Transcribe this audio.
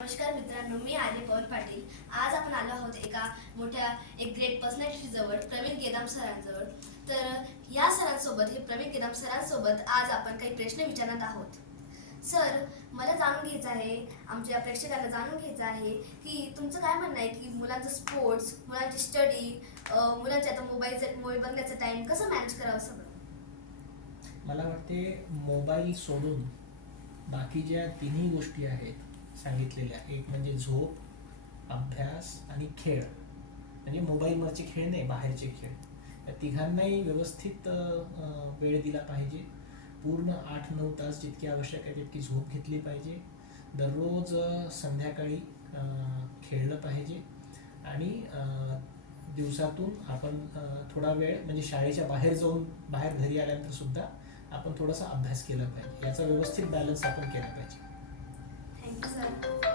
नमस्कार मित्रांनो, मी आर्य पवन पाटील. आज आपण आलो आहोत एक ग्रेट पर्सनॅलिटी जवळ, प्रवीण गेदाम सरांजवळ. तर या सरांसोबत, हे प्रवीण गेदाम सरांसोबत आज आपण काही प्रश्न विचारणार आहोत. सर, मला जाणून घ्यायचं आहे, आमच्या प्रेक्षकांना जाणून घ्यायचं आहे की तुमचं काय म्हणणं आहे की मुलांचं स्पोर्ट्स, मुलांची स्टडी, मुलांचे आता मोबाईल बघण्याचा टाइम कसं मॅनेज करावं सगळं? मला वाटते मोबाईल सोडून बाकी ज्या तिन्ही गोष्टी आहेत सांगितलेल्या, एक म्हणजे झोप, अभ्यास आणि खेळ, म्हणजे मोबाईलवरचे खेळ नाही, बाहेरचे खेळ, या तिघांनाही व्यवस्थित वेळ दिला पाहिजे. पूर्ण 8-9 तास जितकी आवश्यक आहे तितकी झोप घेतली पाहिजे. दररोज संध्याकाळी खेळलं पाहिजे आणि दिवसातून आपण थोडा वेळ म्हणजे शाळेच्या बाहेर जाऊन बाहेर घरी आल्यानंतर सुद्धा आपण थोडासा अभ्यास केला पाहिजे. याचा व्यवस्थित बॅलन्स आपण केला पाहिजे. Thank you sir.